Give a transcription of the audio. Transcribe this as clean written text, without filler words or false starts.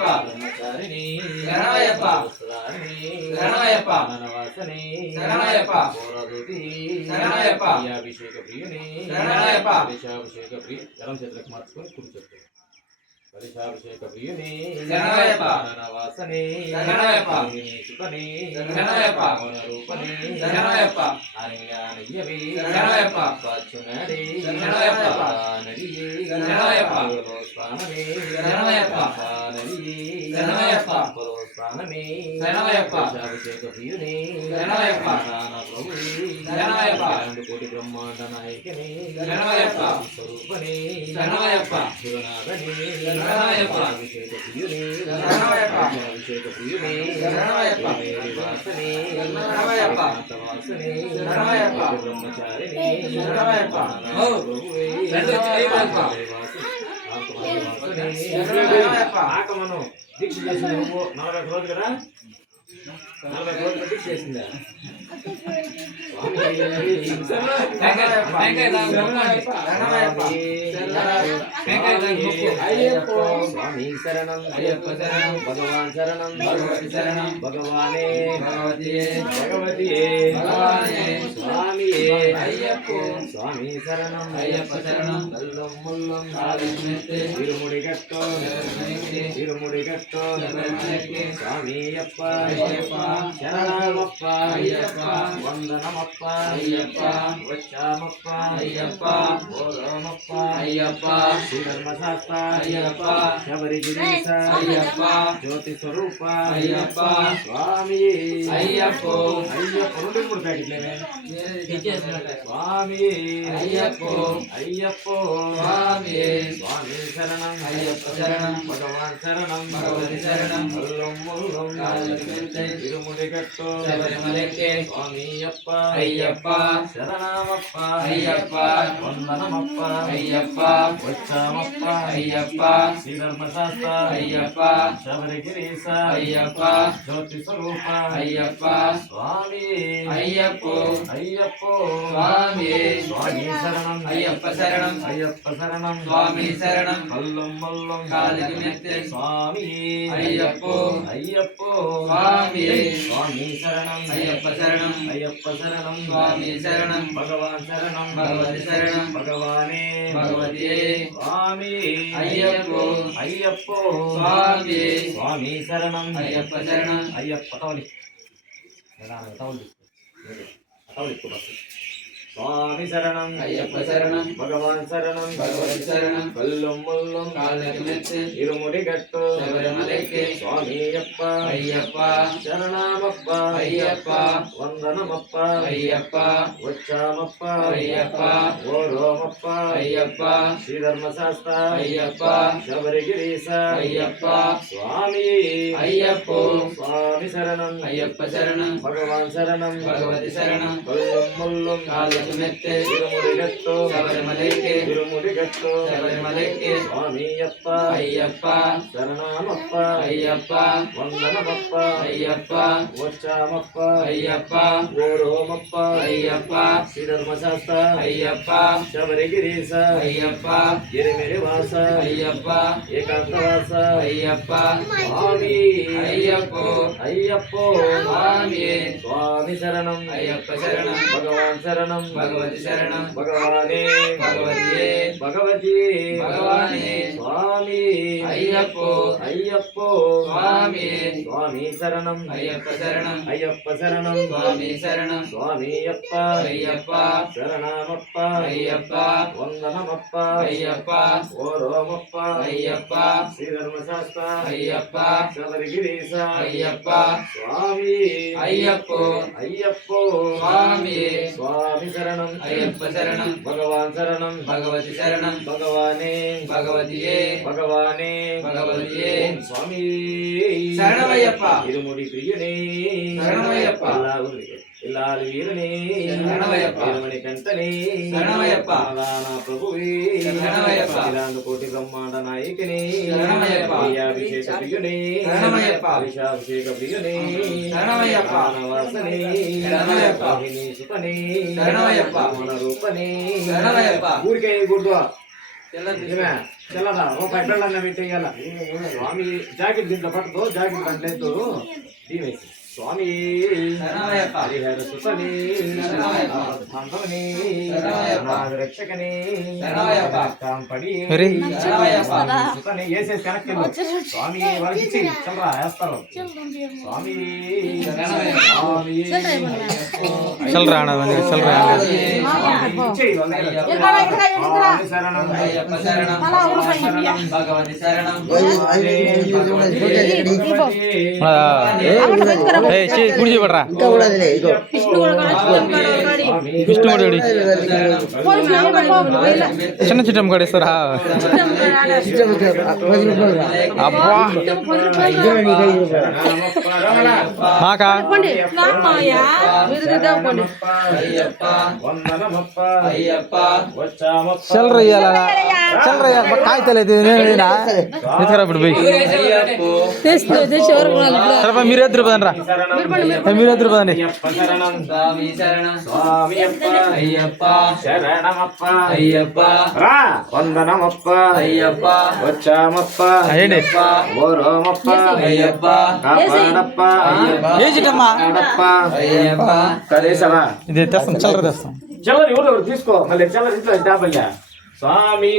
బ్రహ్మచారిణి వనవాసని అభిషేక ప్రియుని పరిశాభిషేక ప్రియ జలం చేతులకు మార్చుకొని కుడి చెప్తారు పరిశాభిషేక ప్రియుని వనవాసని సుతని రూపని అరణ్యానయ్యవి పచ్చునడి స్వామి స్వామి అభిషేక ప్రియుని కోటి బ్రహ్మాండ నాయకని స్వరూపని గురునాథని అభిషేక ప్రియుని అభిషేక ప్రియుని వాసని బ్రహ్మచారిని మనం దీక్ష చేసిన 40 రోజులు కదా 40 రోజులు దీక్ష చేసిందా స్వామి శరణం అయ్యప్ప శరణం భగవాన్ శరణం భగవతి శరణం భగవానే భగవతియే స్వామియే అయ్యప్ప స్వామి శరణం అయ్యప్ప శరణం కల్లం ముల్లం తిరుముడి గట్టో స్వామి అయ్యప్ప శరణమప్ప అయ్యప్ప వందనమప్ప అయ్యప్ప వచ్చామప్ప అయ్యప్ప ఓరమప్ప అయ్యప్ప శ్రీధర్మశాస్త్ర అయ్యప్ప శబరిగిరీశ అయ్యప్ప జ్యోతి స్వరూప అయ్యప్ప స్వామి అయ్యప్ప అయ్యప్ప 2-3 ప్యాకెట్లేనే స్వామి అయ్యప్ప అయ్యప్ప స్వామి స్వామి శరణం అయ్యప్ప శరణం భగవాన్ శరణం భగవతి శరణం తిరుముడి గట్టో స్వామి అయ్యప్ప అయ్యప్ప శరణమప్ప అయ్యప్ప వందనమప్ప అయ్యప్ప వచ్చామప్ప అయ్యప్ప శ్రీధర్మశాస్త్ర అయ్యప్ప శబరిగిరీశ అయ్యప్ప జ్యోతి స్వరూప అయ్యప్ప స్వామి అయ్యప్ప అయ్యప్ప స్వామి స్వామి శరణం అయ్యప్ప శరణం అయ్యప్ప శరణం స్వామి శరణం మల్లం మల్లం స్వామి అయ్యప్ప అయ్యప్ప స్వామి స్వామి శరణం అయ్యప్ప శరణం అయ్యప్ప శరణం స్వామి శరణం భగవాన్ శరణం భగవతి శరణం భగవానే భగవతియే స్వామి అయ్యప్ప అయ్యప్ప స్వామి స్వామి శరణం అయ్యప్ప శరణం అయ్యప్ప తౌలి స్వామి శరణం అయ్యప్ప శరణం భగవాన్ శరణం భగవతి శరణం కల్లం ముల్లం కాళ్ళకి మెచ్చి ఇరుముడి గట్టు శబరిమలెక్కి స్వామి అయ్యప్ప అయ్యప్ప శరణమప్ప అయ్యప్ప వందనమప్ప అయ్యప్ప వచ్చామప్ప అయ్యప్ప ఓరోమప్ప అయ్యప్ప శ్రీధర్మశాస్త్ర అయ్యప్ప శబరిగిరీశ అయ్యప్ప స్వామి అయ్యప్ప స్వామి శరణం అయ్యప్ప శరణం భగవాన్ శరణం భగవతి శరణం కల్లం ముల్లం కాళ్ళకి మెత్తే తిరుముడి గట్టు శబరిమలెక్కి తిరుముడి గట్టు శబరిమలెక్కి స్వామి అయ్యప్ప అయ్యప్ప శరణమప్ప అయ్యప్ప వందనమప్ప అయ్యప్ప వచ్చామప్ప అయ్యప్ప ఓరోమప్ప అయ్యప్ప శ్రీధర్మశాస్త్ర అయ్యప్ప శబరిగిరీశ అయ్యప్ప గిరిమిరి వాస అయ్యప్ప ఏకాంతవాస అయ్యప్ప స్వామి అయ్యప్ప అయ్యప్ప స్వామి స్వామి శరణం అయ్యప్ప శరణం భగవాన్ శరణం భగవతి శరణం భగవానే భగవతియే భగవతి భగవానే స్వామి అయ్యప్ప అయ్యప్ప స్వామి స్వామి శరణం అయ్యప్ప శరణం అయ్యప్ప శరణం స్వామి శరణం స్వామి అయ్యప్ప అయ్యప్ప శరణమప్ప అయ్యప్ప వందనమప్ప అయ్యప్ప ఓరోమప్ప అయ్యప్ప శ్రీధర్మశాస్త్ర అయ్యప్ప శబరిగిరీశ అయ్యప్ప స్వామి అయ్యప్ప అయ్యప్ప స్వామి స్వామి శరణం అయ్యప్ప శరణం భగవాన్ శరణం భగవతి శరణం భగవానే భగవతియే భగవానే భగవతియే స్వామి శరణమయ్యప్ప ఇరుముడి ప్రియునే శరణమయ్యప్ప ఇల్లాలి వీరుని శరణమయ్యప్ప ఇరుమణి కంటని శరణమయ్యప్ప నారాయణ ప్రభువే శరణమయ్యప్ప ఇలాంటి కోటి బ్రహ్మాండ నాయకుని శరణమయ్యప్ప అభిషేక ప్రియుని శరణమయ్యప్ప అభిషేక ప్రియుని శరణమయ్యప్ప వనవాసని శరణమయ్యప్ప వాహిని సుతని శరణమయ్యప్ప మన రూపని శరణమయ్యప్ప ఊరికే గుడ్డు చల్లరా రూపాయి బిళ్ళన్న పెట్టేయాల స్వామి జాకెట్ దీంట్లో పట్టుకో జాకెట్ అంటే దీవేసి స్వామి హరిహర సుతని సంతని రక్షకని కాంపడి సుతని వేసేసి కనెక్ట్ స్వామి వాళ్ళకి ఇచ్చి చల్లరా వేస్తారు స్వామి చల్రా శరణం భగవతి శరణం గుడి చూపడరా విష్ణు గుడి చిన్న చిట్టం కడిస్తారా అబ్బా మాకా చల్ర చల్ర కాగితలేదు ఎత్తుకరా ఇప్పుడు పోయి సరే మీరు ఎదురు పదండి రా మీరు ఎదురు పదండి వందనమప్ప వచ్చామప్ప ఓరోమప్ప కాపాడప్ప ఏ చిట్టమ్మా కదేశరా ఇది తెస్తాం చల్లర తెస్తాం చల్లరి ఊరు తీసుకో మళ్ళీ చల్లరి ఇట్లా డాబయ్యా స్వామి